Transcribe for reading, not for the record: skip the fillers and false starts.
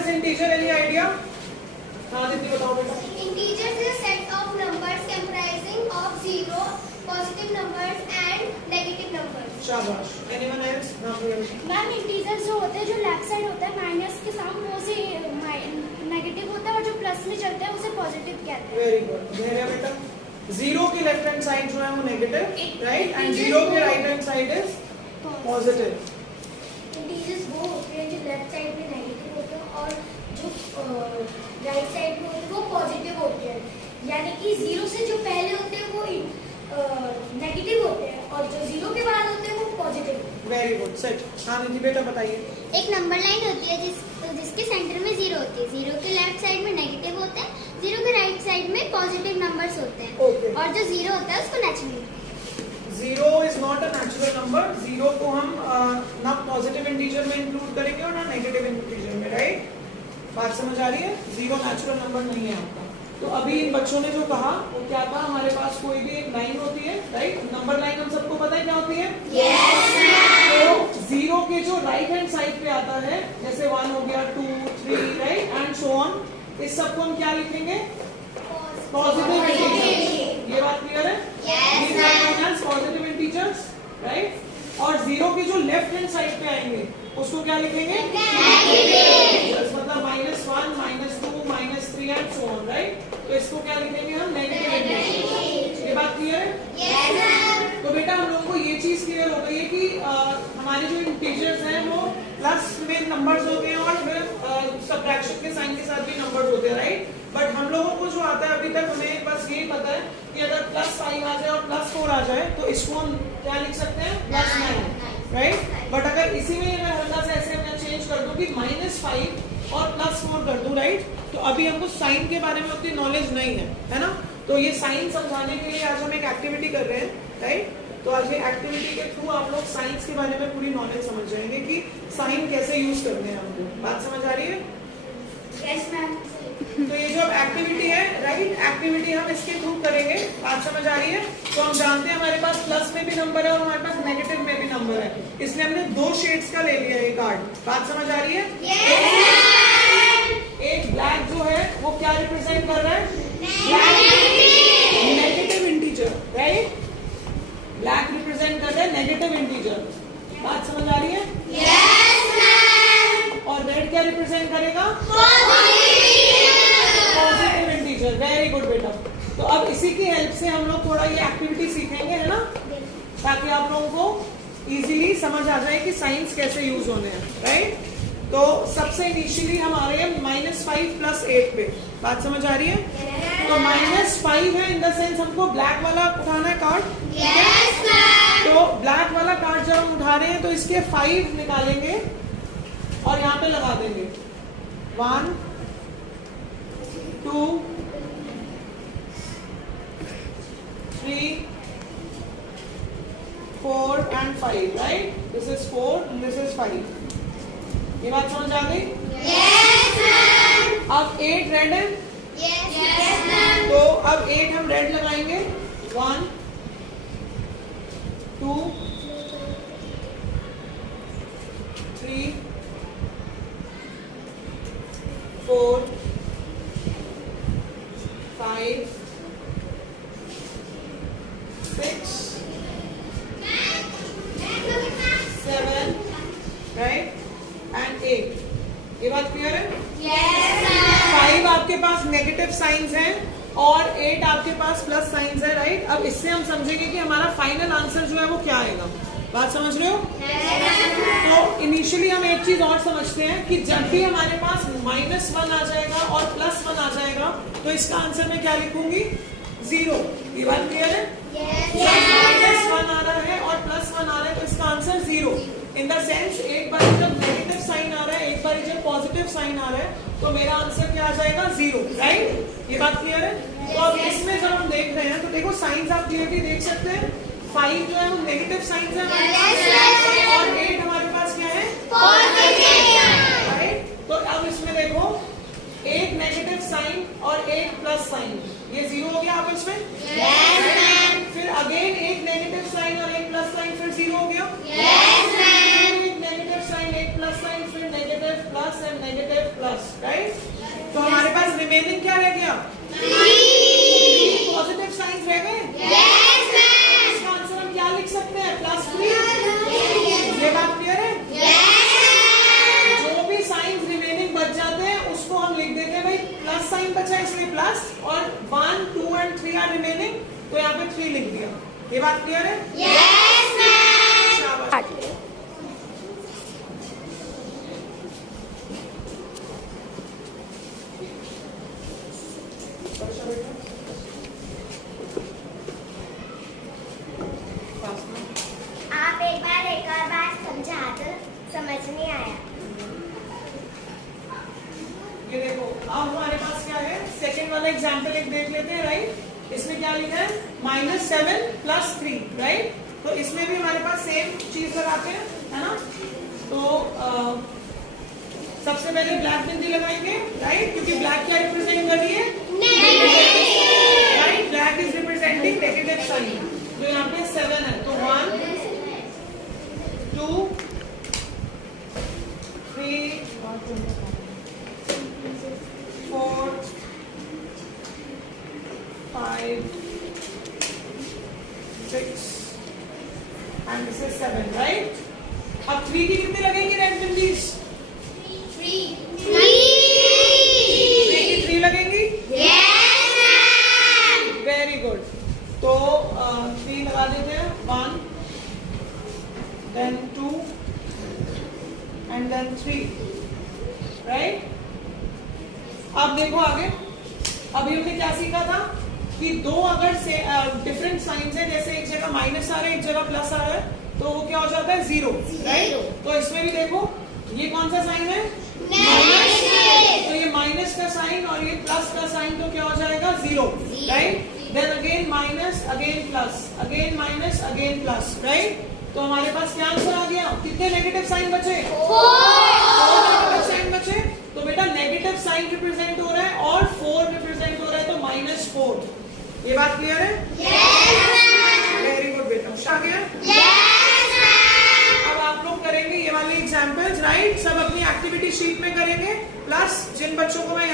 Is integer? Any idea? हाँ दीदी बताओ बेटा। Integers is a set of numbers comprising of zero, positive numbers and negative numbers. शाबाश। Anyone else? हाँ ma'am integers जो होते हैं, जो लेफ्ट साइड होता है माइनस के साथ वो से नेगेटिव होता है और जो प्लस में चलता है उसे पॉजिटिव कहते हैं। Very good. धैर्य बेटा, जीरो की लेफ्ट हैंड साइड जो है वो नेगेटिव, राइट, एंड जीरो की right hand side is positive. Integers वो होते हैं जो लेफ्ट साइड में नेगेटिव होते हैं और जो राइट साइड में होते हैं वो पॉजिटिव होते हैं। यानी कि जीरो से जो पहले होते हैं वो नेगेटिव होते हैं और जो जीरो के बाद होते हैं वो पॉजिटिव। Very good, set. हाँ निधि बेटा बताइए। एक नंबर लाइन होती है जिसके सेंटर में जीरो होती है। जीरो के लेफ्ट साइड में नेगेटिव होते हैं, जीरो के राइट साइड में पॉजिटिव नंबर्स होते हैं। Okay. और जो जीरो होता है उसको natural. Zero is not a natural number. Zero को हम ना पॉजिटिव इंटीजर में इंक्लूड करेंगे और ना नेगेटिव इंटीजर में, राइट? बात समझ आ रही है? जीरो नेचुरल नंबर नहीं है आपका। तो अभी इन बच्चों ने जो कहा वो क्या था, हमारे पास कोई भी एक लाइन होती है, राइट? नंबर लाइन हम सबको पता है क्या होती है? तो जीरो के जो राइट हैंड साइड पे आता है, जैसे 1 हो गया, 2, 3, राइट, एंड सो ऑन, इस सबको हम क्या लिखेंगे? Positive integer. ये बात क्लियर है? Positive integers, right? और जीरो के जो लेफ्ट हैंड साइड पे आएंगे उसको क्या लिखेंगे? नेगेटिव। मतलब -1, -2, -3 एंड सो ऑन, राइट? तो इसको क्या लिखेंगे हम? Negative integer. ये बात क्लियर है? तो बेटा हम लोगों को ये चीज क्लियर हो गई है कि हमारे जो इंटीजर्स हैं वो प्लस में नंबर्स होते हैं और फिर सब्ट्रैक्शन के साइन के साथ भी नंबर्स होते हैं, राइट? बट हम लोगों को जो आता है अभी तक हमें बस यही पता है कि अगर +5 आ जाए और +4 आ जाए तो इसको हम क्या लिख सकते हैं? +9, राइट? बट अगर इसी में अगर हल्का से ऐसे मैं चेंज कर दूं कि -5 और +4 कर दूं, राइट? तो अभी हमको साइन के बारे में उतनी नॉलेज नहीं है ना? तो ये साइन समझाने के लिए आज हम एक एक्टिविटी कर रहे हैं, राइट? तो आज ये एक्टिविटी के थ्रू आप लोग साइंस के बारे में पूरी नॉलेज समझ जाएंगे कि साइन कैसे यूज करते हैं हमको। बात समझ आ रही है? Yes ma'am. तो ये जो एक्टिविटी है, राइट, एक्टिविटी हम इसके थ्रू करेंगे। बात समझ आ रही है? तो हम जानते हैं हमारे पास प्लस में भी नंबर है और हमारे पास नेगेटिव में भी नंबर है, इसलिए हमने 2 शेड्स का ले लिया है ये कार्ड। बात समझ आ रही है? एक ब्लैक जो है वो क्या रिप्रेजेंट कर रहा है? Negative integer, right? Black represent कर रहा है नेगेटिव इंटीजर। बात समझ आ रही है? और रेड क्या रिप्रेजेंट करेगा? Positive integer. वेरी गुड बेटा। तो अब इसी की हेल्प से हम लोग थोड़ा ये एक्टिविटी सीखेंगे, है ना, ताकि आप लोगों को इजीली समझ आ जाए कि साइंस कैसे यूज होने हैं, राइट? तो सबसे इनिशियली हम आ रहे हैं -5 + 8 पे। बात समझ आ रही है? तो -5 है, इन द सेंस हमको ब्लैक वाला उठाना है कार्ड। तो ब्लैक वाला कार्ड जब हम उठा रहे हैं तो इसके 5 निकालेंगे और यहाँ पे लगा देंगे 1, 2, 3, 4 and 5, right? This is 4 and this is 5. ये बात समझ आ गई? अब 8 रेड है, तो अब 8 हम रेड लगाएंगे। 1, 2, 3, 4, 5, 6, 7, राइट, एंड 8। ये बात क्लियर है? 5 आपके पास नेगेटिव साइंस हैं और 8 आपके पास प्लस साइंस है, राइट? अब इससे हम समझेंगे कि हमारा फाइनल आंसर जो है वो क्या आएगा। बात समझ रहे हो? तो इनिशियली हम एक चीज और समझते हैं कि जब भी हमारे पास -1 आ जाएगा और +1 आ जाएगा तो इसका आंसर मैं क्या लिखूंगी? 0। ये बात क्लियर है? -1 आ रहा है और +1 आ रहा है तो इसका आंसर 0। इन द सेंस एक बार जब नेगेटिव साइन आ रहा है, एक बार जब पॉजिटिव साइन आ रहा है तो मेरा आंसर क्या आ जाएगा? 0, राइट? ये बात क्लियर है? तो अब इसमें जब हम देख रहे हैं तो देखो साइंस आप क्लियरली देख सकते हैं। 5 जो है वो नेगेटिव साइंस है और 8 हमारे पास क्या है? राइट? तो अब इसमें देखो एक नेगेटिव साइन और एक प्लस साइन, ये 0 हो गया आपस में? फिर अगेन एक नेगेटिव साइन और एक प्लस साइन, फिर 0 हो गया? एक नेगेटिव साइन, एक प्लस साइन, फिर negative plus and negative plus. Plus और 1, 2 एंड 3 आर रिमेनिंग, तो यहाँ पे 3 लिख दिया। ये बात क्लियर है? Yes ma'am. शाबाश। आप एक और बार समझा तो समझ नहीं आया। ये देखो अब हमारे पास क्या है, सेकंड वाला एग्जांपल एक देख लेते हैं, राइट। इसमें क्या लिखा है, -7 + 3, राइट। तो इसमें भी हमारे पास सेम चीज लगाते हैं, है ना। तो सबसे पहले ब्लैक बिंदी लगाएंगे, राइट, क्योंकि ब्लैक क्या रिप्रेजेंट कर रही है, right. Black is representing negative sign, तो यहाँ पे 7 है, तो 1, 2, 3, 4, 5, 6 and this is 7, right? अब 3 की कितने लगेंगे रेड बिंदीज? 3 की 3 लगेंगी? Very good. तो 3 लगा देते हैं, 1, then 2 and then 3, right? अब देखो आगे, अभी हमने क्या सीखा था कि दो अगर से डिफरेंट साइंस है, जैसे एक जगह माइनस आ रहा है, एक जगह प्लस आ रहा है, तो वो क्या हो जाता है, 0, राइट। तो इसमें भी देखो ये कौन सा साइन है, माइनस, तो ये माइनस का साइन और ये प्लस का साइन, तो क्या हो जाएगा, 0, right. Then again minus, again plus, again minus, again plus, right. तो हमारे पास क्या आंसर आ गया, कितने नेगेटिव साइन बचे, 4 नेगेटिव साइन बचे। तो बेटा नेगेटिव साइन रिप्रेजेंट हो रहा है और 4 रिप्रेजेंट हो रहा है, तो -4। ये बात क्लियर है? वेरी गुड बेटा, आ गया। अब आप लोग करेंगे ये वाले एग्जाम्पल्स, राइट। सब अपनी एक्टिविटी शीट में करेंगे, प्लस जिन बच्चों को मैं